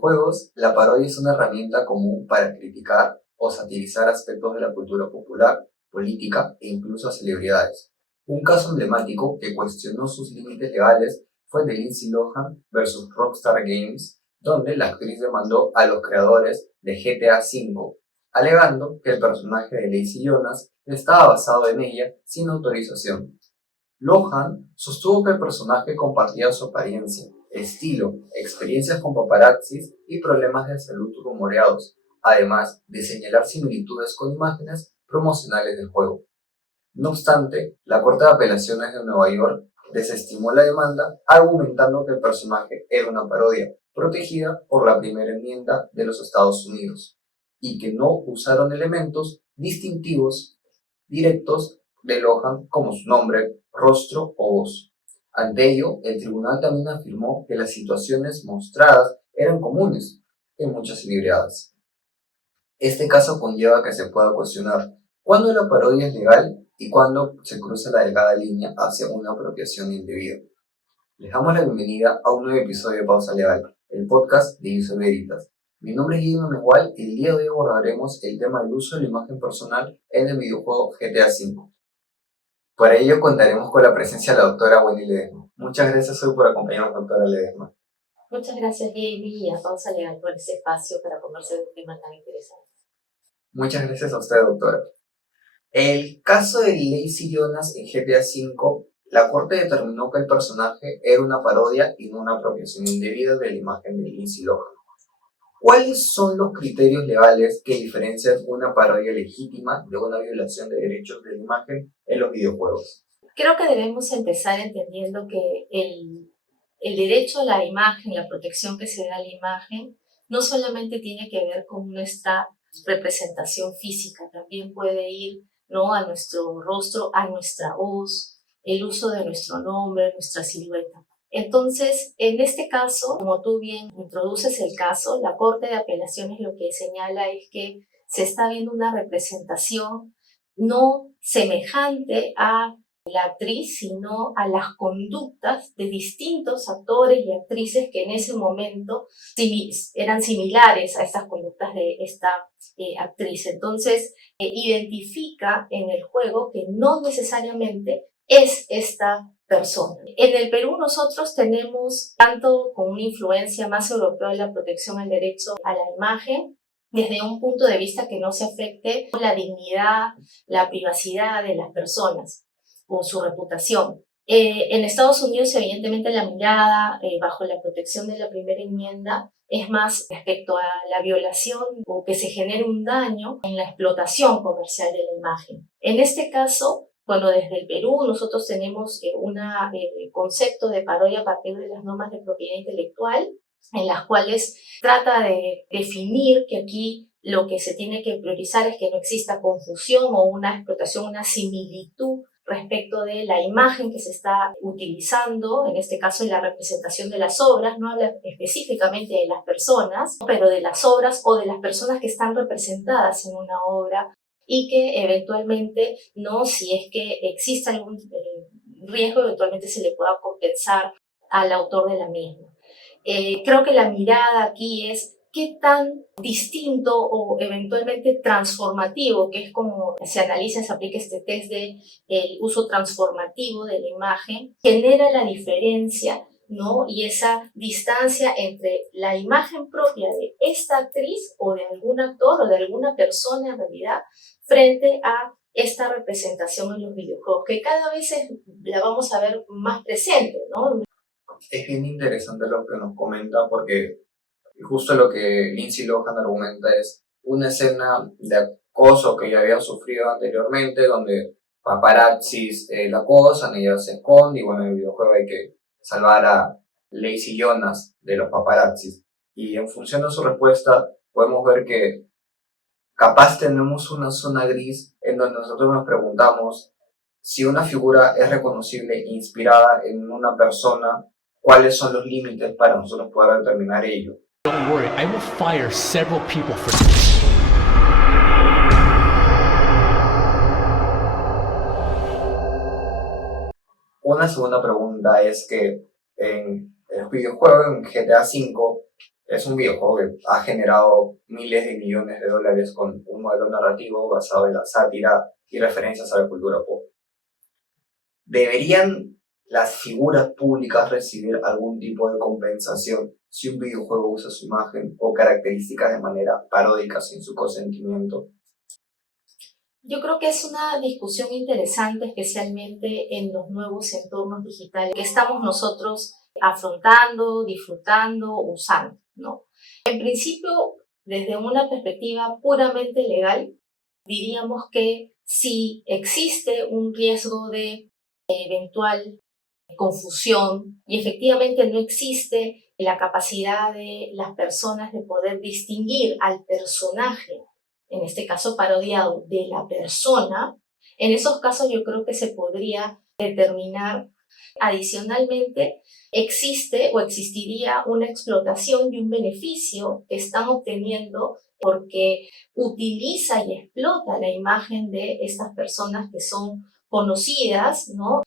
videojuegos, la parodia es una herramienta común para criticar o satirizar aspectos de la cultura popular, política e incluso a celebridades. Un caso emblemático que cuestionó sus límites legales fue el de Lindsay Lohan versus Rockstar Games, donde la actriz demandó a los creadores de GTA V, alegando que el personaje de Lacey Jonas estaba basado en ella sin autorización. Lohan sostuvo que el personaje compartía su apariencia, estilo, experiencias con paparazzis y problemas de salud rumoreados, además de señalar similitudes con imágenes promocionales del juego. No obstante, la Corte de Apelaciones de Nueva York desestimó la demanda, argumentando que el personaje era una parodia, protegida por la primera enmienda de los Estados Unidos, y que no usaron elementos distintivos directos de Lohan como su nombre, rostro o voz. Ante ello, el tribunal también afirmó que las situaciones mostradas eran comunes en muchas celebridades. Este caso conlleva que se pueda cuestionar cuándo la parodia es legal y cuándo se cruza la delgada línea hacia una apropiación indebida. Les damos la bienvenida a un nuevo episodio de Pausa Legal, el podcast de User Veritas. Mi nombre es Guillermo Mengual y el día de hoy abordaremos el tema del uso de la imagen personal en el videojuego GTA V. Para ello contaremos con la presencia de la doctora Wendy Ledesma. Muchas gracias hoy por acompañarnos, doctora Ledesma. Muchas gracias, Gaby, y a Pausa Legal por este espacio para conversar de un tema tan interesante. Muchas gracias a usted, doctora. El caso de Lacey Jonas en GTA V, la corte determinó que el personaje era una parodia y no una apropiación indebida de la imagen de Lindsay Lohan. ¿Cuáles son los criterios legales que diferencian una parodia legítima de una violación de derechos de la imagen en los videojuegos? Creo que debemos empezar entendiendo que el derecho a la imagen, la protección que se da a la imagen, no solamente tiene que ver con nuestra representación física, también puede ir, ¿no?, a nuestro rostro, a nuestra voz, el uso de nuestro nombre, nuestra silueta. Entonces, en este caso, como tú bien introduces el caso, la Corte de Apelaciones lo que señala es que se está viendo una representación no semejante a la actriz, sino a las conductas de distintos actores y actrices que en ese momento eran similares a estas conductas de esta actriz. Entonces, identifica en el juego que no necesariamente es esta persona. En el Perú nosotros tenemos, tanto con una influencia más europea de la protección al derecho a la imagen, desde un punto de vista que no se afecte la dignidad, la privacidad de las personas o su reputación. En Estados Unidos, evidentemente, la mirada bajo la protección de la primera enmienda es más respecto a la violación o que se genere un daño en la explotación comercial de la imagen. En este caso, bueno, desde el Perú nosotros tenemos un concepto de parodia a partir de las normas de propiedad intelectual, en las cuales trata de definir que aquí lo que se tiene que priorizar es que no exista confusión o una explotación, una similitud respecto de la imagen que se está utilizando, en este caso en la representación de las obras, no habla específicamente de las personas, pero de las obras o de las personas que están representadas en una obra, y que eventualmente, no, si es que existe algún riesgo, eventualmente se le pueda compensar al autor de la misma. Creo que la mirada aquí es qué tan distinto o eventualmente transformativo, que es como se analiza, se aplica este test de el uso transformativo de la imagen, genera la diferencia, ¿no?, y esa distancia entre la imagen propia de esta actriz o de algún actor o de alguna persona en realidad frente a esta representación en los videojuegos, que cada vez la vamos a ver más presente, ¿no? Es bien interesante lo que nos comenta porque justo lo que Lindsay Lohan argumenta es una escena de acoso que ella había sufrido anteriormente, donde paparazzis la acosan, ella se esconde y bueno, en el videojuego hay que salvar a Lacey Jonas de los paparazzis. Y en función de su respuesta podemos ver que capaz tenemos una zona gris en donde nosotros nos preguntamos si una figura es reconocible e inspirada en una persona, ¿cuáles son los límites para nosotros poder determinar ello? Don't worry, I will fire several people for this. Una segunda pregunta es que en el videojuego, en GTA V, Es un videojuego que ha generado miles de millones de dólares con un modelo narrativo basado en la sátira y referencias a la cultura pop. ¿Deberían las figuras públicas recibir algún tipo de compensación si un videojuego usa su imagen o características de manera paródica sin su consentimiento? Yo creo que es una discusión interesante, especialmente en los nuevos entornos digitales que estamos nosotros afrontando, disfrutando, usando, ¿no? En principio, desde una perspectiva puramente legal, diríamos que si existe un riesgo de eventual confusión y efectivamente no existe la capacidad de las personas de poder distinguir al personaje, en este caso parodiado, de la persona, en esos casos yo creo que se podría determinar. Adicionalmente, existe o existiría una explotación y un beneficio que están obteniendo porque utiliza y explota la imagen de estas personas que son conocidas, ¿no?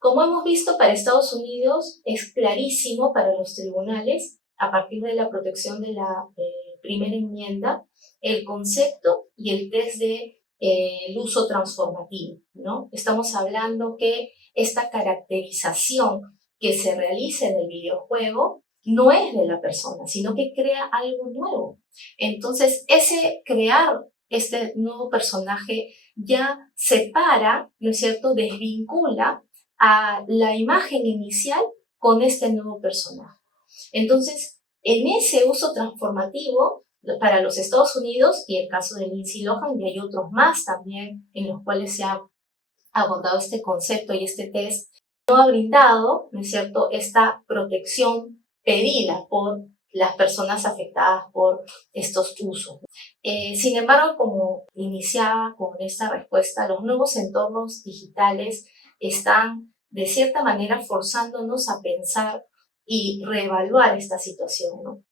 Como hemos visto, para Estados Unidos es clarísimo para los tribunales, a partir de la protección de la primera enmienda, el concepto y el test de el uso transformativo, ¿no? Estamos hablando que esta caracterización que se realiza en el videojuego no es de la persona, sino que crea algo nuevo. Entonces, ese crear este nuevo personaje ya separa, ¿no es cierto?, desvincula a la imagen inicial con este nuevo personaje. Entonces, en ese uso transformativo, para los Estados Unidos, y el caso de Lindsay Lohan, y hay otros más también en los cuales se ha abordado este concepto y este test, no ha brindado, ¿no es cierto?, esta protección pedida por las personas afectadas por estos usos. Sin embargo, como iniciaba con esta respuesta, los nuevos entornos digitales están de cierta manera forzándonos a pensar y reevaluar esta situación, ¿no?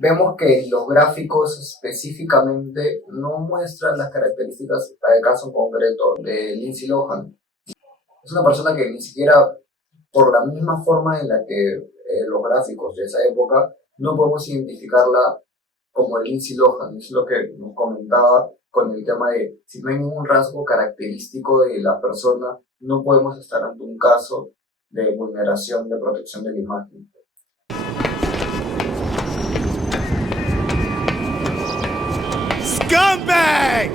Vemos que los gráficos específicamente no muestran las características, para el caso concreto de Lindsay Lohan. Es una persona que ni siquiera, por la misma forma en la que los gráficos de esa época, no podemos identificarla como Lindsay Lohan. Es lo que nos comentaba con el tema de si no hay ningún rasgo característico de la persona, no podemos estar ante un caso de vulneración de protección de la imagen. Scumbag!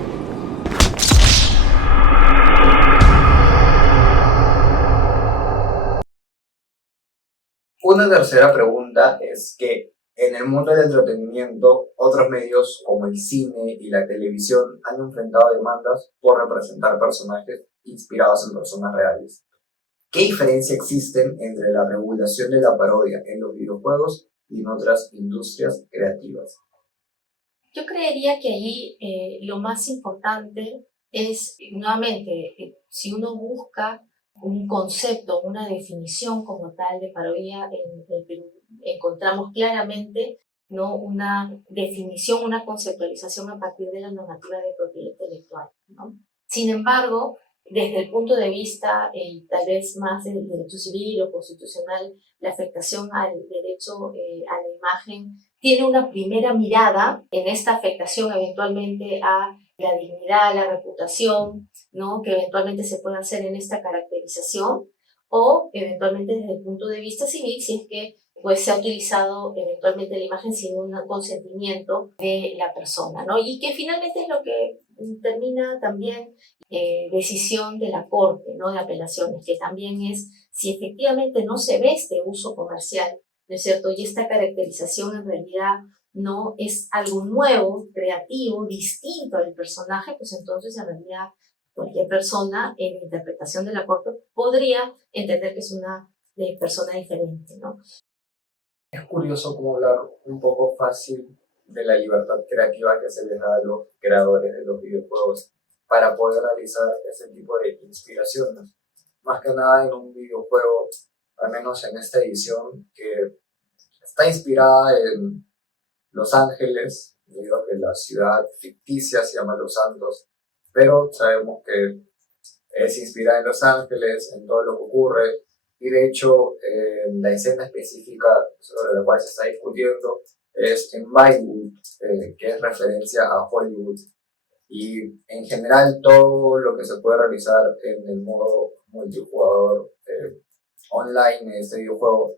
Una tercera pregunta es que en el mundo del entretenimiento, otros medios como el cine y la televisión han enfrentado demandas por representar personajes inspirados en personas reales. ¿Qué diferencia existen entre la regulación de la parodia en los videojuegos y en otras industrias creativas? Yo creería que allí lo más importante es, nuevamente, si uno busca un concepto, una definición como tal de parodia, en el Perú encontramos claramente, ¿no?, una definición, una conceptualización a partir de la normativa de propiedad intelectual, ¿no? Sin embargo, desde el punto de vista tal vez más del derecho civil o constitucional, la afectación al derecho a la imagen tiene una primera mirada en esta afectación eventualmente a la dignidad, la reputación, ¿no?, que eventualmente se puede hacer en esta caracterización, o eventualmente desde el punto de vista civil, si es que pues se ha utilizado eventualmente la imagen sin un consentimiento de la persona, ¿no? Y que finalmente es lo que termina también decisión de la Corte, ¿no?, de Apelaciones, que también es si efectivamente no se ve este uso comercial, ¿no es cierto? Y esta caracterización en realidad no es algo nuevo, creativo, distinto al personaje, pues entonces en realidad cualquier persona en interpretación de la Corte podría entender que es una persona diferente, ¿no? Es curioso cómo hablar un poco fácil de la libertad creativa que se les da a los creadores de los videojuegos para poder realizar ese tipo de inspiraciones. Más que nada en un videojuego, al menos en esta edición, que está inspirada en Los Ángeles, debido a que la ciudad ficticia se llama Los Santos, pero sabemos que es inspirada en Los Ángeles, en todo lo que ocurre, Y de hecho, la escena específica sobre la cual se está discutiendo es en Vinewood, que es referencia a Hollywood. Y en general todo lo que se puede realizar en el modo multijugador online en este videojuego,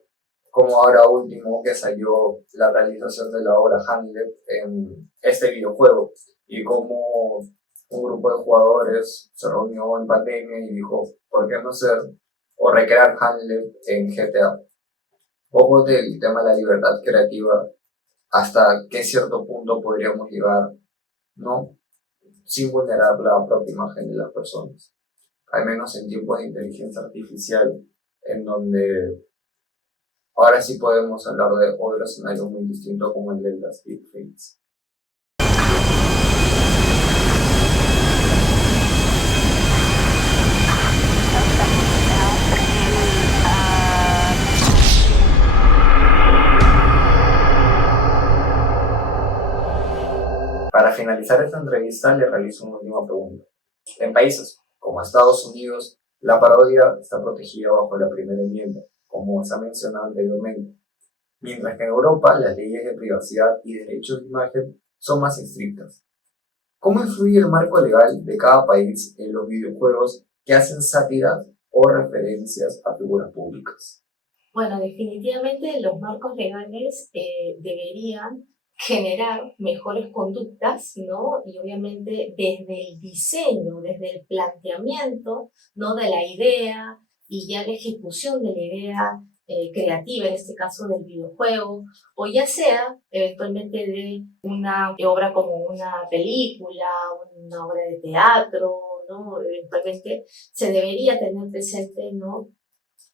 como ahora último que salió la realización de la obra Hamlet en este videojuego y como un grupo de jugadores se reunió en pandemia y dijo, ¿por qué no hacer o recrear Hamlet en GTA? Poco del tema de la libertad creativa, hasta qué cierto punto podríamos llegar, ¿no? Sin vulnerar la propia imagen de las personas, al menos en tiempos de inteligencia artificial, en donde ahora sí podemos hablar de otro escenario muy distinto como el de las deepfakes. Para finalizar esta entrevista, le realizo una última pregunta. En países como Estados Unidos, la parodia está protegida bajo la primera enmienda, como se ha mencionado anteriormente, mientras que en Europa las leyes de privacidad y derechos de imagen son más estrictas. ¿Cómo influye el marco legal de cada país en los videojuegos que hacen sátira o referencias a figuras públicas? Bueno, definitivamente los marcos legales deberían generar mejores conductas, ¿no? Y obviamente desde el diseño, desde el planteamiento, ¿no? De la idea y ya la ejecución de la idea creativa, en este caso del videojuego, o ya sea eventualmente de una obra como una película, una obra de teatro, ¿no? Eventualmente se debería tener presente, ¿no?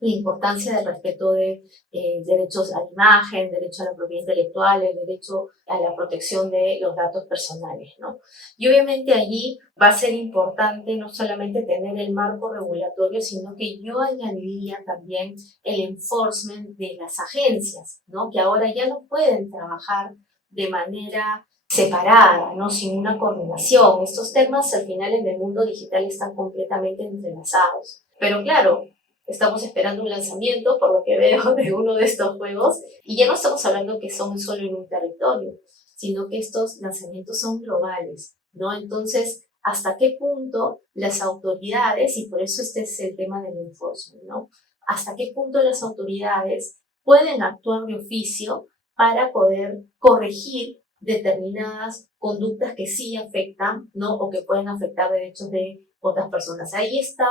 La importancia del respeto de derechos a la imagen, derecho a la propiedad intelectual, el derecho a la protección de los datos personales, ¿no? Y obviamente allí va a ser importante no solamente tener el marco regulatorio, sino que yo añadiría también el enforcement de las agencias, ¿no? Que ahora ya no pueden trabajar de manera separada, ¿no? Sin una coordinación. Estos temas al final en el mundo digital están completamente entrelazados. Pero claro, estamos esperando un lanzamiento, por lo que veo, de uno de estos juegos, y ya no estamos hablando que son solo en un territorio, sino que estos lanzamientos son globales, ¿no? Entonces, ¿hasta qué punto las autoridades, y por eso este es el tema del enforcement, ¿no? ¿Hasta qué punto las autoridades pueden actuar de oficio para poder corregir determinadas conductas que sí afectan, ¿no? O que pueden afectar derechos de otras personas? Ahí está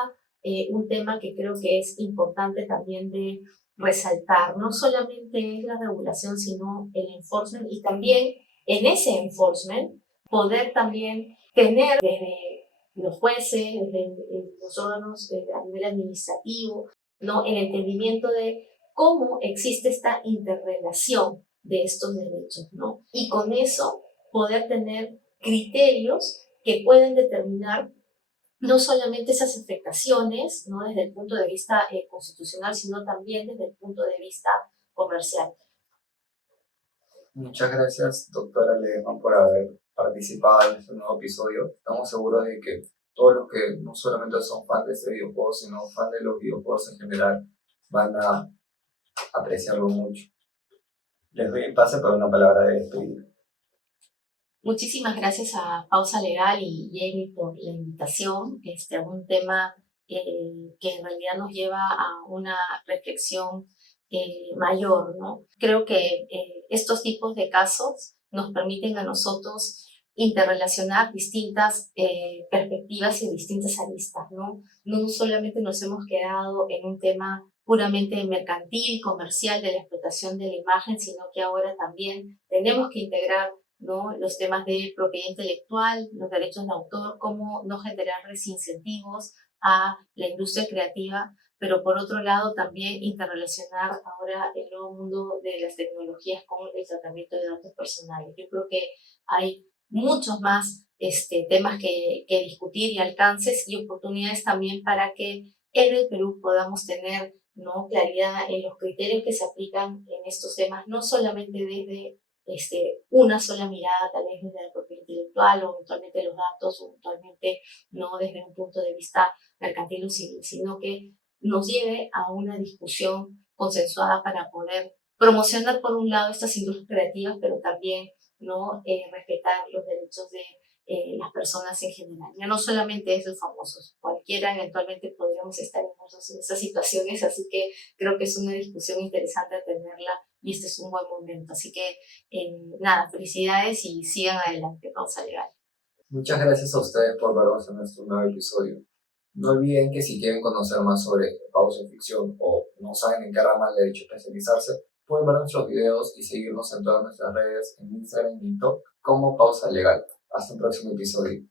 un tema que creo que es importante también de resaltar. No solamente es la regulación, sino el enforcement y también en ese enforcement poder también tener desde los jueces, desde los órganos a nivel administrativo, ¿no? El entendimiento de cómo existe esta interrelación de estos derechos, ¿no? Y con eso poder tener criterios que pueden determinar no solamente esas afectaciones, ¿no? Desde el punto de vista constitucional, sino también desde el punto de vista comercial. Muchas gracias, doctora Lehmann, por haber participado en este nuevo episodio. Estamos seguros de que todos los que no solamente son fans de este videojuego, sino fans de los videojuegos en general, van a apreciarlo mucho. Les doy el pase para una palabra de despedida. Muchísimas gracias a Pausa Legal y Jamie por la invitación. Un tema que en realidad nos lleva a una reflexión mayor, ¿no? Creo que estos tipos de casos nos permiten a nosotros interrelacionar distintas perspectivas y distintas aristas, ¿no? No solamente nos hemos quedado en un tema puramente mercantil, comercial, de la explotación de la imagen, sino que ahora también tenemos que integrar, ¿no? Los temas de propiedad intelectual, los derechos de autor, cómo no generar desincentivos a la industria creativa, pero por otro lado también interrelacionar ahora el nuevo mundo de las tecnologías con el tratamiento de datos personales. Yo creo que hay muchos más temas que discutir y alcances y oportunidades también para que en el Perú podamos tener, ¿no? Claridad en los criterios que se aplican en estos temas, no solamente desde una sola mirada, tal vez desde la propiedad intelectual o eventualmente los datos o eventualmente no desde un punto de vista mercantil o civil, sino que nos lleve a una discusión consensuada para poder promocionar por un lado estas industrias creativas, pero también no respetar los derechos de las personas en general. Ya no solamente es los famosos, cualquiera eventualmente podríamos estar en estas situaciones, así que creo que es una discusión interesante tenerla y este es un buen momento. Así que nada, felicidades y sigan adelante, Causa Legal. Muchas gracias a ustedes por vernos en nuestro nuevo episodio. No olviden que si quieren conocer más sobre pausa en ficción o no saben en qué rama del derecho especializarse, pueden ver nuestros videos y seguirnos en todas nuestras redes en Instagram y TikTok como Pausa Legal. Hasta un próximo episodio.